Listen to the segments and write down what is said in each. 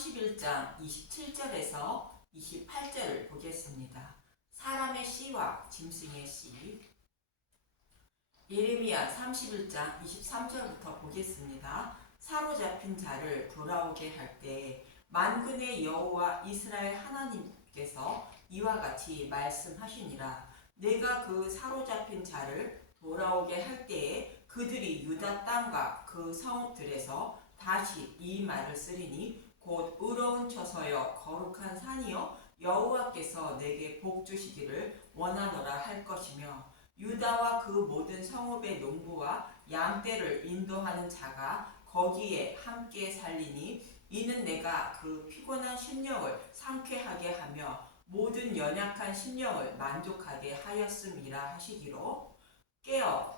31장 27절에서 28절을 보겠습니다. 사람의 씨와 짐승의 씨. 예레미야 31장 23절부터 보겠습니다. 사로잡힌 자를 돌아오게 할 때 만군의 여호와 이스라엘 하나님께서 이와 같이 말씀하시니라. 내가 그 사로잡힌 자를 돌아오게 할 때에 그들이 유다 땅과 그 성읍들에서 다시 이 말을 쓰리니 곧 의로운 처소여 거룩한 산이여 여호와께서 내게 복 주시기를 원하노라 할 것이며 유다와 그 모든 성읍의 농부와 양떼를 인도하는 자가 거기에 함께 살리니 이는 내가 그 피곤한 심령을 상쾌하게 하며 모든 연약한 심령을 만족하게 하였음이라 하시기로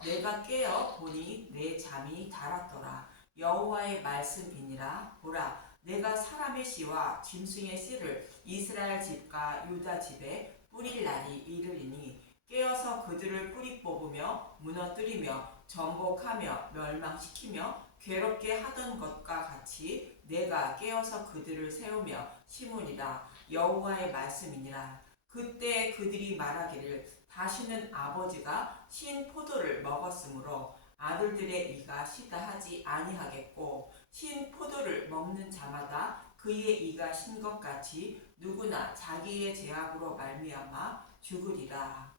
내가 깨어 보니 내 잠이 달았더라. 여호와의 말씀이니라. 보라, 내가 사람의 씨와 짐승의 씨를 이스라엘 집과 유다 집에 뿌릴 날이 이르리니 깨어서 그들을 뿌리 뽑으며 무너뜨리며 정복하며 멸망시키며 괴롭게 하던 것과 같이 내가 깨어서 그들을 세우며 심으리라. 여호와의 말씀이니라. 그때 그들이 말하기를 다시는 아버지가 신 포도를 먹었으므로 아들들의 이가 시다 하지 아니하겠고 신 포도를 먹는 자마다 그의 이가 신 것 같이 누구나 자기의 죄악으로 말미암아 죽으리라.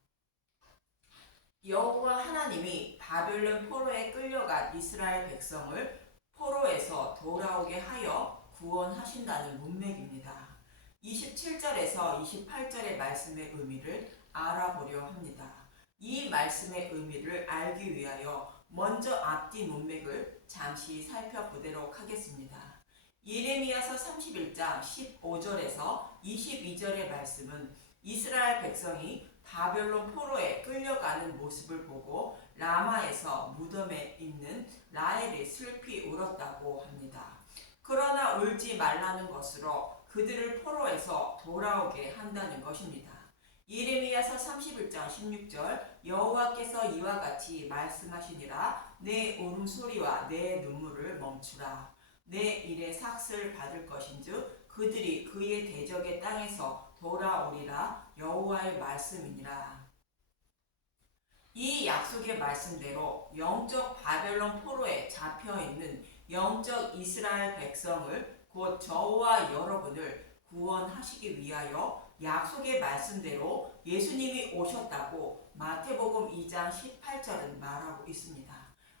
여호와 하나님이 바벨론 포로에 끌려간 이스라엘 백성을 포로에서 돌아오게 하여 구원하신다는 문맥입니다. 27절에서 28절의 말씀의 의미를 알아보려 합니다. 이 말씀의 의미를 알기 위하여 먼저 앞뒤 문맥을 잠시 살펴보도록 하겠습니다. 예레미야서 31장 15절에서 22절의 말씀은 이스라엘 백성이 바벨론 포로에 끌려가는 모습을 보고 라마에서 무덤에 있는 라헬이 슬피 울었다고 합니다. 그러나 울지 말라는 것으로 그들을 포로에서 돌아오게 한다는 것입니다. 예레미야서 31장 16절 여호와께서 이와 같이 말씀하시니라. 내 울음소리와 내 눈물을 멈추라. 내 일의 삭슬 받을 것인즉 그들이 그의 대적의 땅에서 돌아오리라. 여호와의 말씀이니라. 이 약속의 말씀대로 영적 바벨론 포로에 잡혀있는 영적 이스라엘 백성을 곧 저와 여러분을 구원하시기 위하여 약속의 말씀대로 예수님이 오셨다고 마태복음 2장 18절은 말하고 있습니다.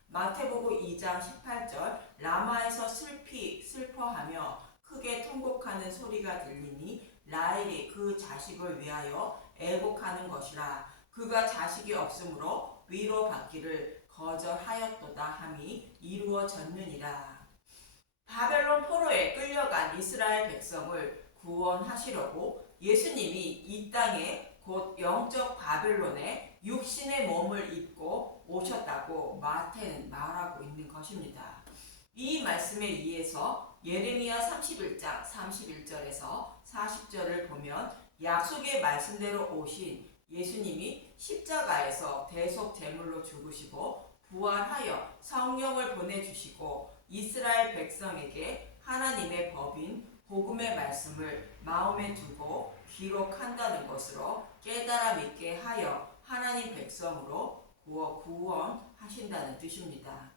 마태복음 2장 18절 라마에서 슬퍼하며 크게 통곡하는 소리가 들리니 라헬이 그 자식을 위하여 애곡하는 것이라. 그가 자식이 없으므로 위로받기를 거절하였도다 함이 이루어졌느니라. 바벨론 포로에 끌려간 이스라엘 백성을 구원하시려고 예수님이 이 땅에 곧 영적 바벨론에 육신의 몸을 입고 오셨다고 마태는 말하고 있는 것입니다. 이 말씀에 의해서 예레미야 31장 31절에서 40절을 보면 약속의 말씀대로 오신 예수님이 십자가에서 대속 제물로 죽으시고 부활하여 성령을 보내주시고 이스라엘 백성에게 하나님의 법인 복음의 말씀을 마음에 두고 기록한다는 것으로 깨달아 믿게 하여 하나님 백성으로 구원하신다는 뜻입니다.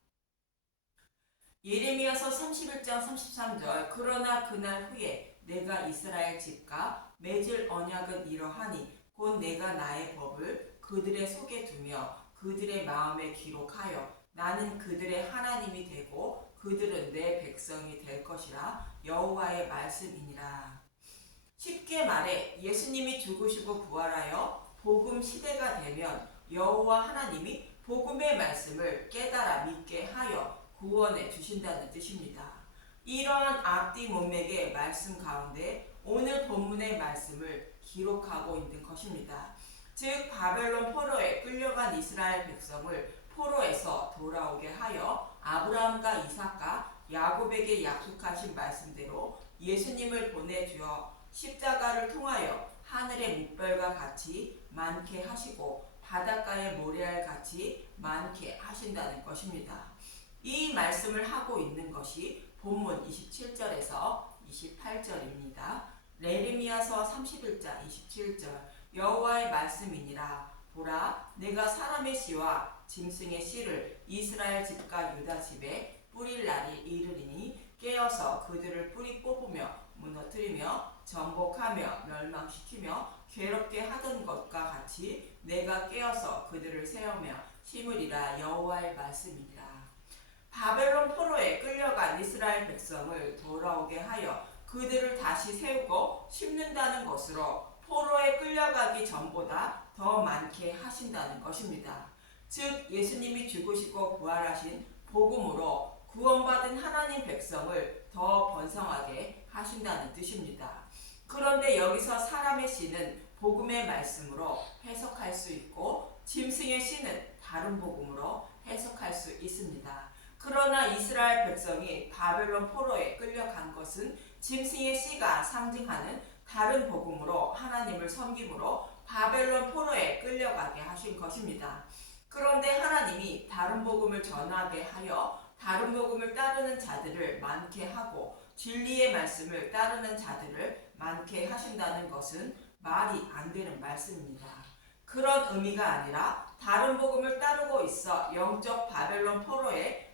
예레미야서 31장 33절 그러나 그날 후에 내가 이스라엘 집과 맺을 언약은 이러하니 곧 내가 나의 법을 그들의 속에 두며 그들의 마음에 기록하여 나는 그들의 하나님이 되고 그들은 내 백성이 될 것이라. 여호와의 말씀이니라. 쉽게 말해 예수님이 죽으시고 부활하여 복음 시대가 되면 여호와 하나님이 복음의 말씀을 깨달아 믿게 하여 구원해 주신다는 뜻입니다. 이러한 앞뒤 문맥의 말씀 가운데 오늘 본문의 말씀을 기록하고 있는 것입니다. 즉 바벨론 포로에 끌려간 이스라엘 백성을 포로에서 돌아오게 하여 아브라함과 이삭과 야곱에게 약속하신 말씀대로 예수님을 보내주어 십자가를 통하여 하늘의 묵별과 같이 많게 하시고 바닷가의 모래알 같이 많게 하신다는 것입니다. 이 말씀을 하고 있는 것이 본문 27절에서 28절입니다. 예레미야서 31장 27절 여호와의 말씀이니라. 보라, 내가 사람의 씨와 짐승의 씨를 이스라엘 집과 유다 집에 뿌릴 날이 이르리니 깨어서 그들을 뿌리 뽑으며 무너뜨리며 전복하며 멸망시키며 괴롭게 하던 것과 같이 내가 깨어서 그들을 세우며 심으리라. 여호와의 말씀이니라. 바벨론 포로에 끌려간 이스라엘 백성을 돌아오게 하여 그들을 다시 세우고 심는다는 것으로 포로에 끌려가기 전보다 더 많게 하신다는 것입니다. 즉 예수님이 죽으시고 부활하신 복음으로 구원받은 하나님 백성을 더 번성하게 하신다는 뜻입니다. 그런데 여기서 사람의 씨는 복음의 말씀으로 해석할 수 있고 짐승의 씨는 다른 복음으로 해석할 수 있습니다. 그러나 이스라엘 백성이 바벨론 포로에 끌려간 것은 짐승의 씨가 상징하는 다른 복음으로 하나님을 섬김으로 바벨론 포로에 끌려가게 하신 것입니다. 그런데 하나님이 다른 복음을 전하게 하여 다른 복음을 따르는 자들을 많게 하고 진리의 말씀을 따르는 자들을 많게 하신다는 것은 말이 안 되는 말씀입니다. 그런 의미가 아니라 다른 복음을 따르고 있어 영적 바벨론 포로에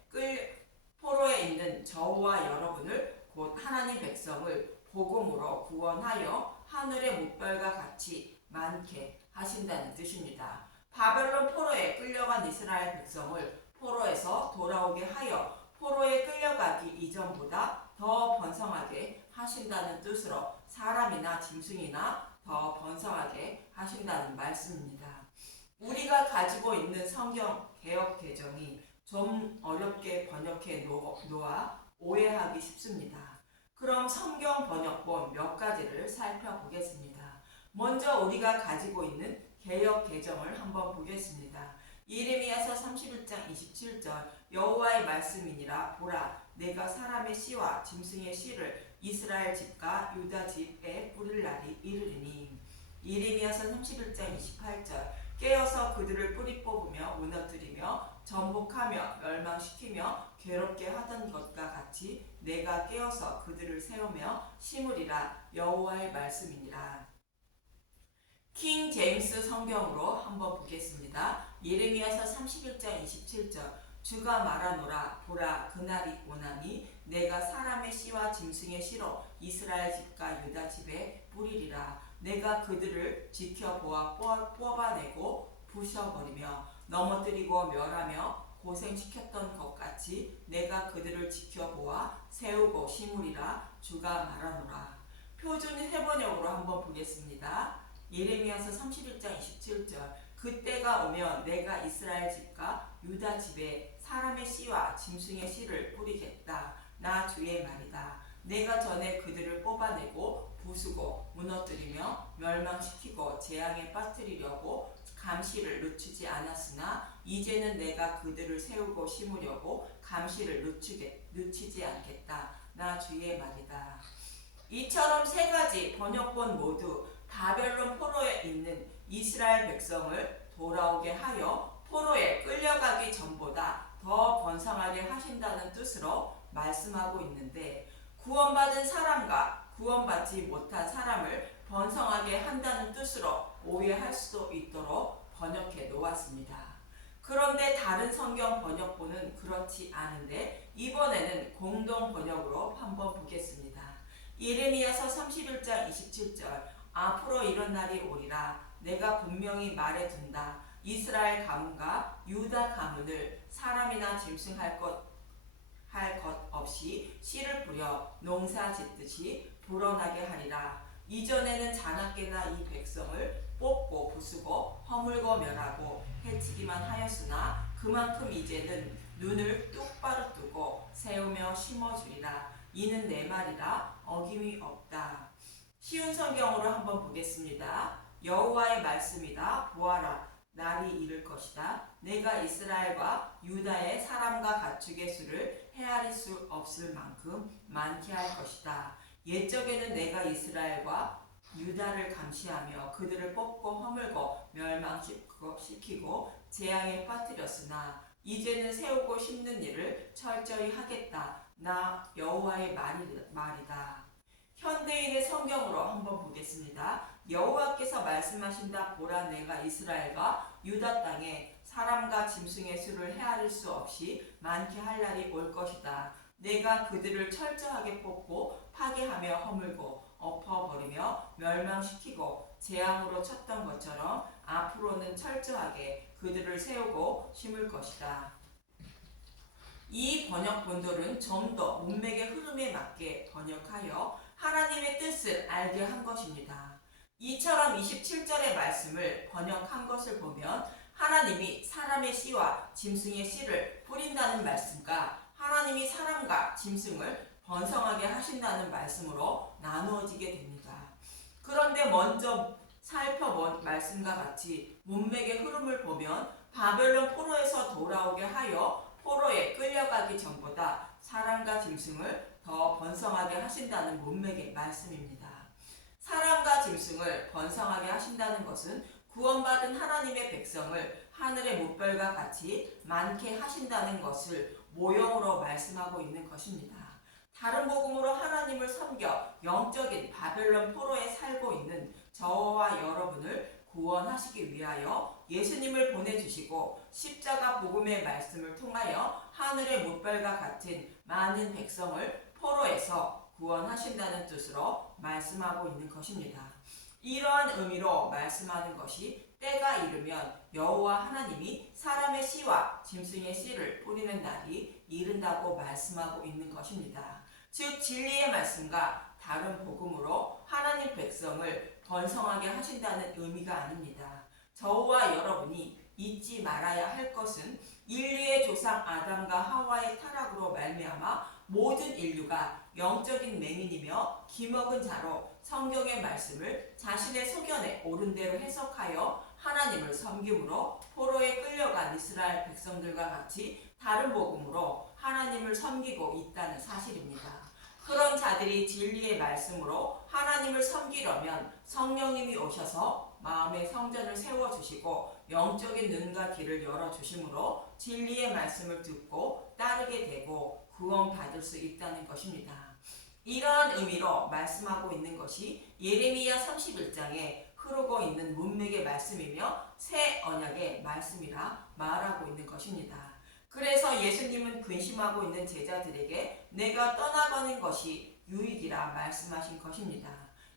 있는 저와 여러분을 곧 하나님 백성을 복음으로 구원하여 하늘의 못발과 같이 많게 하신다는 뜻입니다. 바벨론 포로에 끌려간 이스라엘 백성을 포로에서 돌아오게 하여 포로에 끌려가기 이전보다 더 번성하게 하신다는 뜻으로 사람이나 짐승이나 더 번성하게 하신다는 말씀입니다. 우리가 가지고 있는 성경 개역 개정이 좀 어렵게 번역해 놓아 오해하기 쉽습니다. 그럼 성경 번역본 몇 가지를 살펴보겠습니다. 먼저 우리가 가지고 있는 개역 개정을 한번 보겠습니다. 예레미야서 31장 27절 여호와의 말씀이니라. 보라, 내가 사람의 씨와 짐승의 씨를 이스라엘 집과 유다 집에 뿌릴 날이 이르리니. 예레미야서 31장 28절 깨어서 그들을 뿌리 뽑으며 무너뜨리며 전복하며 멸망시키며 괴롭게 하던 것과 같이 내가 깨어서 그들을 세우며 심으리라. 여호와의 말씀이니라. 킹 제임스 성경으로 한번 보겠습니다. 예레미야서 31장 27절 주가 말하노라. 보라, 그날이 오나니 내가 사람의 씨와 짐승의 씨로 이스라엘 집과 유다 집에 뿌리리라. 내가 그들을 지켜보아 뽑아내고 부셔버리며 넘어뜨리고 멸하며 고생시켰던 것 같이 내가 그들을 지켜보아 세우고 심으리라. 주가 말하노라. 표준 해번역으로 한번 보겠습니다. 예레미야서 31장 27절 그때가 오면 내가 이스라엘 집과 유다 집에 사람의 씨와 짐승의 씨를 뿌리겠다. 나 주의 말이다. 내가 전에 그들을 뽑아내고 부수고 무너뜨리며 멸망시키고 재앙에 빠뜨리려고 감시를 늦추지 않았으나 이제는 내가 그들을 세우고 심으려고 감시를 늦추지 않겠다. 나 주의 말이다. 이처럼 세 가지 번역본 모두 바벨론 포로에 있는 이스라엘 백성을 돌아오게 하여 포로에 끌려가기 전보다 더 번성하게 하신다는 뜻으로 말씀하고 있는데 구원받은 사람과 구원받지 못한 사람을 번성하게 한다는 뜻으로 오해할 수도 있도록 번역해 놓았습니다. 그런데 다른 성경 번역본은 그렇지 않은데 이번에는 공동 번역으로 한번 보겠습니다. 예레미야서 31장 27절 앞으로 이런 날이 오리라. 내가 분명히 말해둔다. 이스라엘 가문과 유다 가문을 사람이나 짐승 할 것 없이 씨를 뿌려 농사 짓듯이 불어나게 하리라. 이전에는 자나깨나 이 백성을 뽑고 부수고 허물고 멸하고 해치기만 하였으나 그만큼 이제는 눈을 똑바로 뜨고 세우며 심어주리라. 이는 내 말이라 어김이 없다. 쉬운 성경으로 한번 보겠습니다. 여호와의 말씀이다. 보아라, 날이 이를 것이다. 내가 이스라엘과 유다의 사람과 가축의 수를 헤아릴 수 없을 만큼 많게 할 것이다. 옛적에는 내가 이스라엘과 유다를 감시하며 그들을 뽑고 허물고 멸망시키고 재앙에 빠뜨렸으나 이제는 세우고 심는 일을 철저히 하겠다. 나 여호와의 말이다. 현대인의 성경으로 한번 보겠습니다. 여호와께서 말씀하신다. 보라, 내가 이스라엘과 유다 땅에 사람과 짐승의 수를 헤아릴 수 없이 많게 할 날이 올 것이다. 내가 그들을 철저하게 뽑고 파괴하며 허물고 엎어버리며 멸망시키고 재앙으로 쳤던 것처럼 앞으로는 철저하게 그들을 세우고 심을 것이다. 이 번역본들은 좀 더 문맥의 흐름에 맞게 번역하여 하나님의 뜻을 알게 한 것입니다. 이처럼 27절의 말씀을 번역한 것을 보면 하나님이 사람의 씨와 짐승의 씨를 뿌린다는 말씀과 하나님이 사람과 짐승을 번성하게 하신다는 말씀으로 나누어지게 됩니다. 그런데 먼저 살펴본 말씀과 같이 문맥의 흐름을 보면 바벨론 포로에서 돌아오게 하여 포로에 끌려가기 전보다 사람과 짐승을 더 번성하게 하신다는 문맥의 말씀입니다. 사람과 짐승을 번성하게 하신다는 것은 구원받은 하나님의 백성을 하늘의 물결과 같이 많게 하신다는 것을 모형으로 말씀하고 있는 것입니다. 다른 복음으로 하나님을 섬겨 영적인 바벨론 포로에 살고 있는 저와 여러분을 구원하시기 위하여 예수님을 보내주시고 십자가 복음의 말씀을 통하여 하늘의 물결과 같은 많은 백성을 포로에서 구원하신다는 뜻으로 말씀하고 있는 것입니다. 이러한 의미로 말씀하는 것이 때가 이르면 여호와 하나님이 사람의 씨와 짐승의 씨를 뿌리는 날이 이른다고 말씀하고 있는 것입니다. 즉 진리의 말씀과 다른 복음으로 하나님 백성을 번성하게 하신다는 의미가 아닙니다. 저와 여러분이 잊지 말아야 할 것은 인류의 조상 아담과 하와의 타락으로 말미암아 모든 인류가 영적인 맹인이며 기먹은 자로 성경의 말씀을 자신의 소견에 옳은 대로 해석하여 하나님을 섬김으로 포로에 끌려간 이스라엘 백성들과 같이 다른 복음으로 하나님을 섬기고 있다는 사실입니다. 그런 자들이 진리의 말씀으로 하나님을 섬기려면 성령님이 오셔서 마음의 성전을 세워주시고 영적인 눈과 귀를 열어주심으로 진리의 말씀을 듣고 따르게 되고 구원받을 수 있다는 것입니다. 이러한 의미로 말씀하고 있는 것이 예레미야 31장에 흐르고 있는 문맥의 말씀이며 새 언약의 말씀이라 말하고 있는 것입니다. 그래서 예수님은 근심하고 있는 제자들에게 내가 떠나가는 것이 유익이라 말씀하신 것입니다.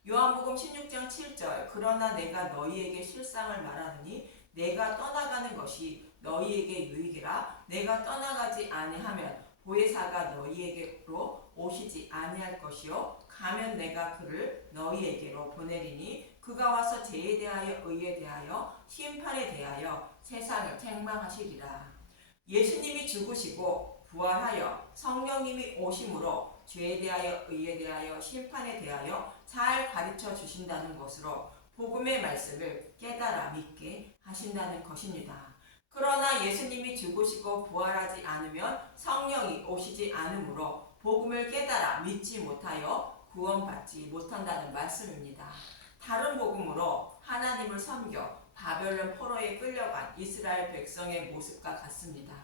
요한복음 16장 7절 그러나 내가 너희에게 실상을 말하느니 내가 떠나가는 것이 너희에게 유익이라 내가 떠나가지 아니하면 보혜사가 너희에게로 오시지 아니할 것이요 가면 내가 그를 너희에게로 보내리니 그가 와서 죄에 대하여 의에 대하여 심판에 대하여 세상을 책망하시리라. 예수님이 죽으시고 부활하여 성령님이 오심으로 죄에 대하여 의에 대하여 심판에 대하여 잘 가르쳐 주신다는 것으로 복음의 말씀을 깨달아 믿게 하신다는 것입니다. 그러나 예수님이 죽으시고 부활하지 않으면 성령이 오시지 않으므로 복음을 깨달아 믿지 못하여 구원받지 못한다는 말씀입니다. 다른 복음으로 하나님을 섬겨 바벨론 포로에 끌려간 이스라엘 백성의 모습과 같습니다.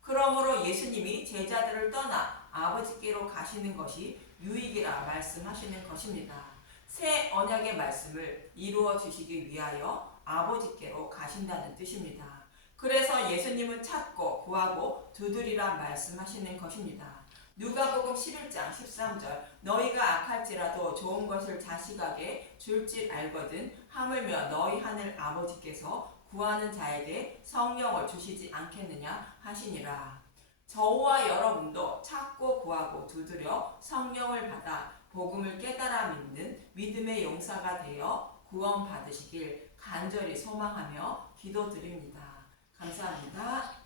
그러므로 예수님이 제자들을 떠나 아버지께로 가시는 것이 유익이라 말씀하시는 것입니다. 새 언약의 말씀을 이루어 주시기 위하여 아버지께로 가신다는 뜻입니다. 그래서 예수님은 찾고 구하고 두드리라 말씀하시는 것입니다. 누가복음 11장 13절 너희가 악할지라도 좋은 것을 자식에게 줄 줄 알거든 하물며 너희 하늘 아버지께서 구하는 자에게 성령을 주시지 않겠느냐 하시니라. 저와 여러분도 찾고 구하고 두드려 성령을 받아 복음을 깨달아 믿는 믿음의 용사가 되어 구원 받으시길 간절히 소망하며 기도드립니다. 감사합니다.